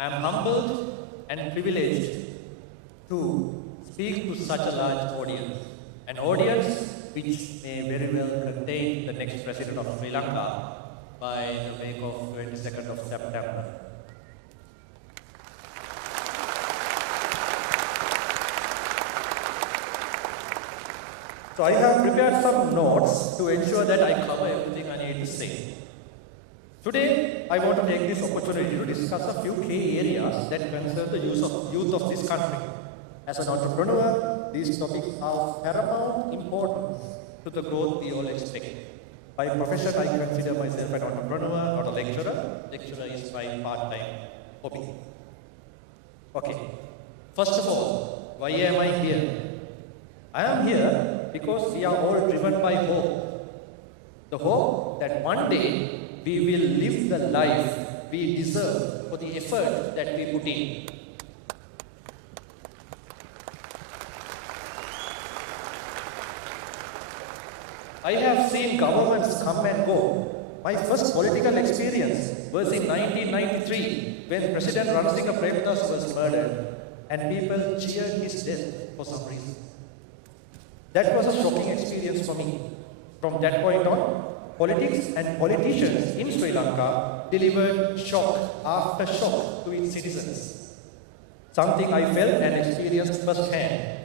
I am humbled and privileged to speak to such a large audience, an audience which may very well contain the next president of Sri Lanka by the wake of 22nd of September. So I have prepared some notes to ensure that I cover everything I need to say. Today, I want to take this opportunity to discuss a few key areas that concern the youth of this country. As an entrepreneur, these topics are of paramount importance to the growth we all expect. By profession, I consider myself an entrepreneur, not a lecturer. Lecturer is my part-time hobby. Okay, first of all, why am I here? I am here because we are all driven by hope. The hope that one day we will live the life we deserve for the effort that we put in. I have seen governments come and go. My first political experience was in 1993 when President Ranasinghe Premadasa was murdered and people cheered his death for some reason. That was a shocking experience for me. From that point on, politics and politicians in Sri Lanka delivered shock after shock to its citizens. Something I felt and experienced firsthand.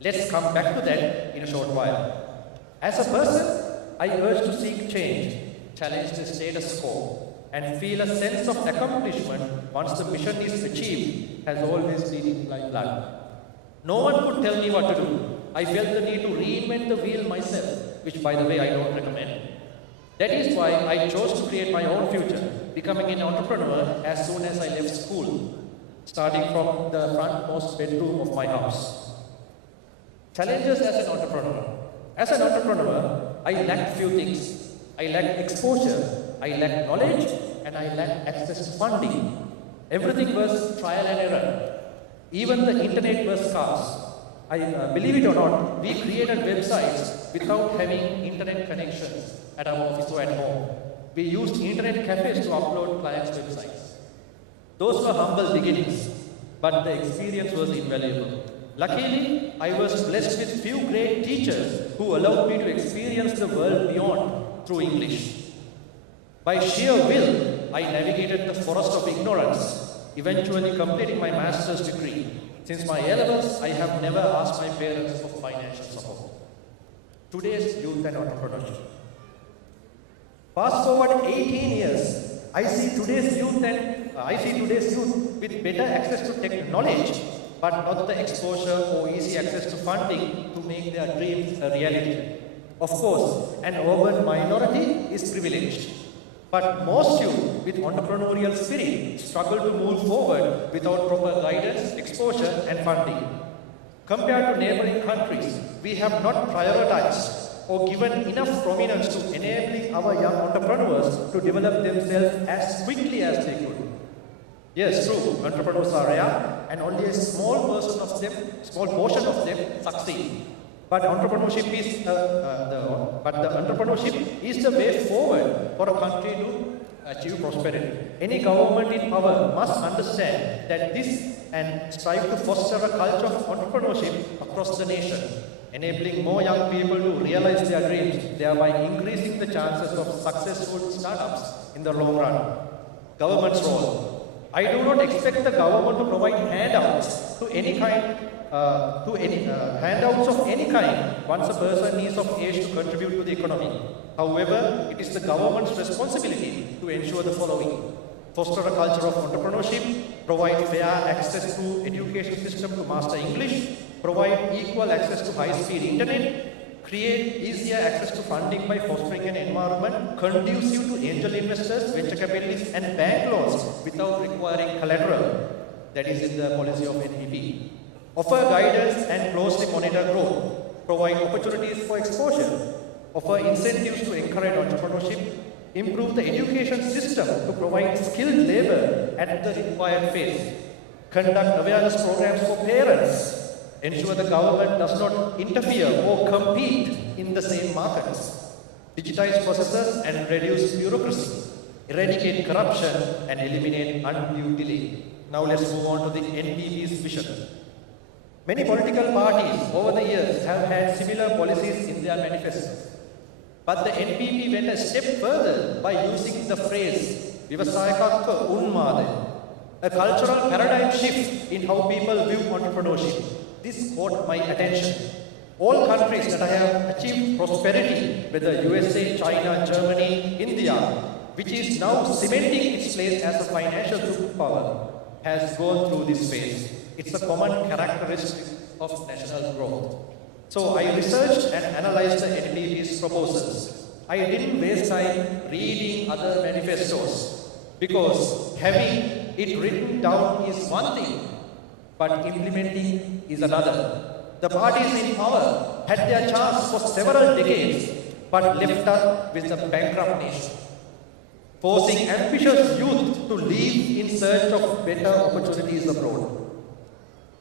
Let's come back to that in a short while. As a person, I urge to seek change, challenge the status quo, and feel a sense of accomplishment once the mission is achieved has always been in my blood. No one could tell me what to do. I felt the need to reinvent the wheel myself, which by the way I don't recommend. That is why I chose to create my own future, becoming an entrepreneur as soon as I left school, starting from the frontmost bedroom of my house. Challenges as an entrepreneur. As an entrepreneur, I lacked few things. I lacked exposure, I lacked knowledge, and I lacked access to funding. Everything was trial and error. Even the internet was scarce. Believe it or not, we created websites without having internet connections at our office or at home. We used internet cafes to upload clients' websites. Those were humble beginnings, but the experience was invaluable. Luckily, I was blessed with few great teachers who allowed me to experience the world beyond through English. By sheer will, I navigated the forest of ignorance, eventually completing my master's degree. Since my A-levels, I have never asked my parents for financial support. Today's youth and entrepreneurship. Fast forward 18 years, I see today's youth with better access to knowledge, but not the exposure or easy access to funding to make their dreams a reality. Of course, an urban minority is privileged, but most youth with entrepreneurial spirit struggle to move forward without proper guidance, exposure, and funding. Compared to neighboring countries, we have not prioritized or given enough prominence to enabling our young entrepreneurs to develop themselves as quickly as they could. Yes, true, entrepreneurs are rare, and only a small portion of them succeed. But entrepreneurship is the way forward for a country to achieve prosperity. Any government in power must understand that this and strive to foster a culture of entrepreneurship across the nation, enabling more young people to realize their dreams, thereby increasing the chances of successful startups in the long run. Government's role. I do not expect the government to provide handouts of any kind once a person is of age to contribute to the economy. However, it is the government's responsibility to ensure the following: foster a culture of entrepreneurship, provide fair access to education system to master English, provide equal access to high-speed internet, create easier access to funding by fostering an environment conducive to angel investors, venture capitalists, and bank loans without requiring collateral. That is in the policy of NPP. Offer guidance and closely monitor growth. Provide opportunities for exposure. Offer incentives to encourage entrepreneurship. Improve the education system to provide skilled labor at the required phase. Conduct awareness programs for parents. Ensure the government does not interfere or compete in the same markets. Digitize processes and reduce bureaucracy. Eradicate corruption and eliminate undue delay. Now let's move on to the NPP's vision. Many political parties over the years have had similar policies in their manifestos. But the NPP went a step further by using the phrase Vivasayakatva Unmade, a cultural paradigm shift in how people view entrepreneurship. This caught my attention. All countries that have achieved prosperity, whether USA, China, Germany, India, which is now cementing its place as a financial superpower, has gone through this phase. It's a common characteristic of national growth. So I researched and analyzed the NPP's proposals. I didn't waste time reading other manifestos because having it written down is one thing, but implementing is another. The parties in power had their chance for several decades, but left us with a bankrupt nation, forcing ambitious youth to leave in search of better opportunities abroad.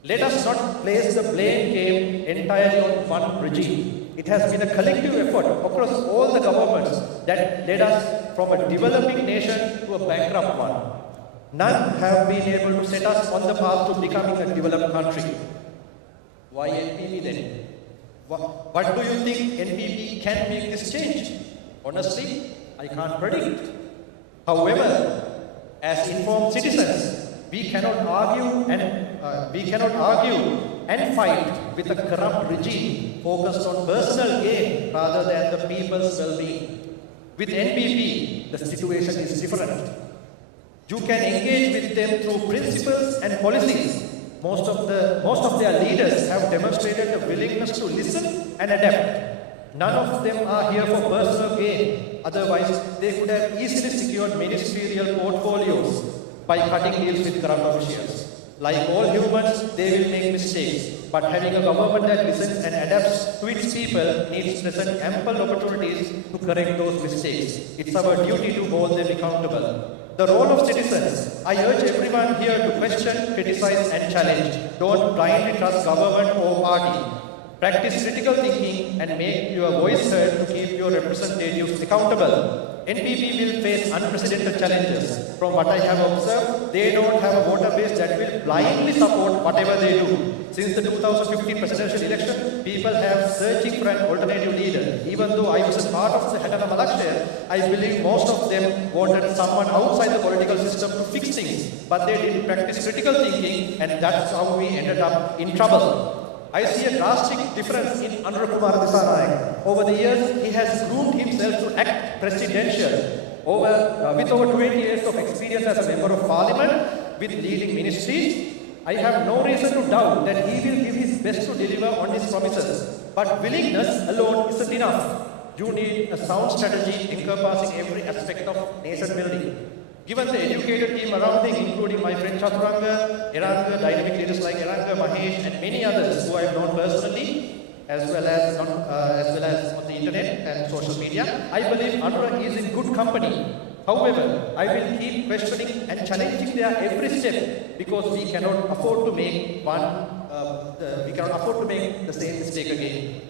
Let us not place the blame game entirely on one regime. It has been a collective effort across all the governments that led us from a developing nation to a bankrupt one. None have been able to set us on the path to becoming a developed country. Why NPP then? What do you think NPP can make this change? Honestly, I can't predict. However, as informed citizens, we cannot argue and fight with a corrupt regime focused on personal gain rather than the people's well-being. With NPP, the situation is different. You can engage with them through principles and policies. Most of their leaders have demonstrated a willingness to listen and adapt. None of them are here for personal gain. Otherwise, they could have easily secured ministerial portfolios by cutting deals with corrupt officials. Like all humans, they will make mistakes. But having a government that listens and adapts to its people needs present ample opportunities to correct those mistakes. It's our duty to hold them accountable. The role of citizens. I urge everyone here to question, criticize and challenge. Don't blindly trust government or party. Practice critical thinking and make your voice heard to keep your representatives accountable. NPP will face unprecedented challenges. From what I have observed, they don't have a voter base that will blindly support whatever they do. Since the 2015 presidential election, people have searching for an alternative leader. Even though I was a part of the Hatana Malakshya, I believe most of them wanted someone outside the political system to fix things. But they didn't practice critical thinking, and that's how we ended up in trouble. I see a drastic difference in Anurakumar Disanayak. Over the years, he has groomed himself to act presidential. With over 20 years of experience as a member of parliament, with leading ministries, I have no reason to doubt that he will give his best to deliver on his promises. But willingness alone isn't enough. You need a sound strategy encompassing every aspect of nation building. Given the educated team around him, including my friend Chaturanga, Eranga, dynamic leaders like Eranga, Mahesh, and many others who I have known personally, as well as on the internet and social media, I believe Anurag is in good company. However, I will keep questioning and challenging their every step because we cannot afford to make the same mistake again.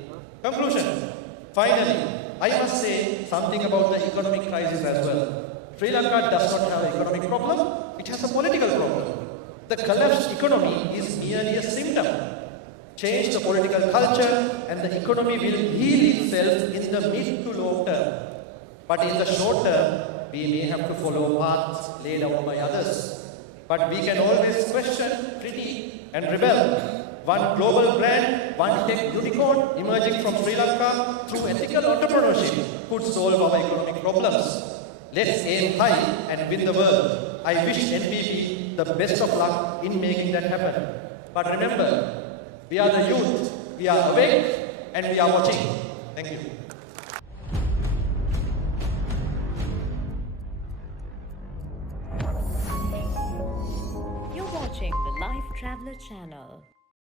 Conclusion. Finally, I must say something about the economic crisis as well. Sri Lanka does not have an economic problem, it has a political problem. The collapsed economy is merely a symptom. Change the political culture and the economy will heal itself in the mid to long term. But in the short term, we may have to follow paths laid out by others. But we can always question, critique and rebel. One global brand, one tech unicorn emerging from Sri Lanka through ethical entrepreneurship could solve our economic problems. Let's aim high and win the world. I wish NPP the best of luck in making that happen. But remember, we are the youth, we are awake and we are watching. Thank you. You're watching the Lifetraveler channel.